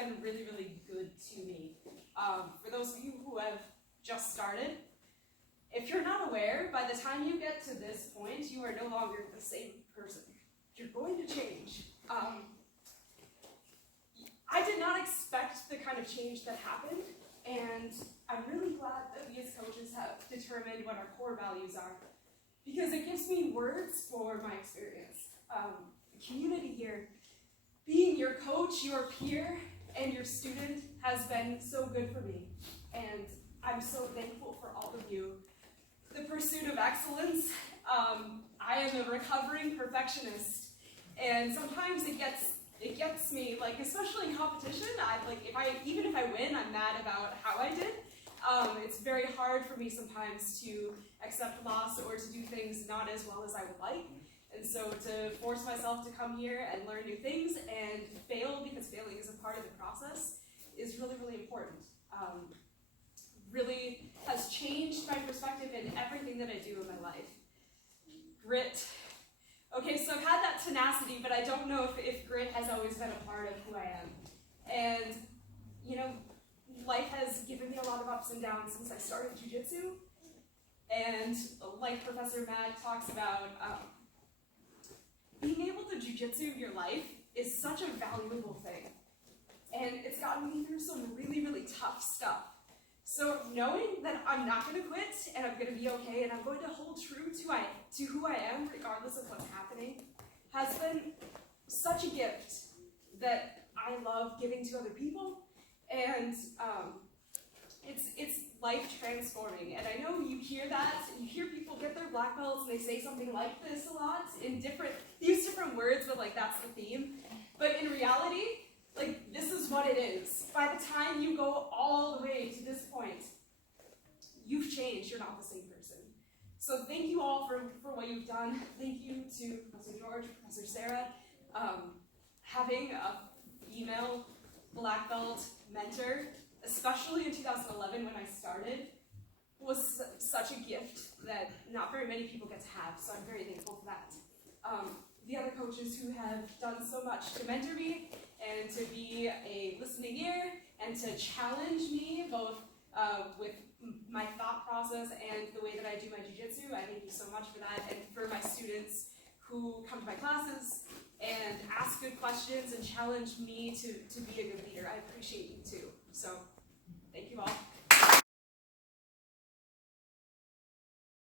been really, really good to me. For those of you who have just started, if you're not aware, by the time you get to this point, you are no longer the same person. You're going to change. I did not expect the kind of change that happened, and I'm really glad that we as coaches have determined what our core values are, because it gives me words for my experience. The community here, being your coach, your peer, and your student has been so good for me, and I'm so thankful for all of you. The pursuit of excellence, I am a recovering perfectionist, and sometimes it gets me, like, especially in competition, even if I win, I'm mad about how I did. It's very hard for me sometimes to accept loss or to do things not as well as I would like. And so to force myself to come here and learn new things and fail, because failing is a part of the process, is really, really important. Really has changed my perspective in everything that I do in my life. Grit. Okay, so I've had that tenacity, but I don't know if grit has always been a part of who I am. And, you know, life has given me a lot of ups and downs since I started jiu-jitsu. And like Professor Mag talks about, being able to jiu-jitsu your life is such a valuable thing. And it's gotten me through some really, really tough stuff. So knowing that I'm not going to quit and I'm going to be okay and I'm going to hold true to who I am regardless of what's happening has been such a gift that I love giving to other people, and it's life transforming. And I know you hear that, you hear people get their black belts and they say something like this a lot in use different words, but like that's the theme. But in reality, like, this is what it is. By the time you go all the way to this point, you've changed. You're not the same person. So thank you all for what you've done. Thank you to Professor George, Professor Sarah. Having a female black belt mentor, especially in 2011 when I started, was such a gift that not very many people get to have. So I'm very thankful for that. The other coaches who have done so much to mentor me and to be a listening ear and to challenge me both with my thought process and the way that I do my jiu-jitsu. I thank you so much for that. And for my students who come to my classes and ask good questions and challenge me to be a good leader. I appreciate you.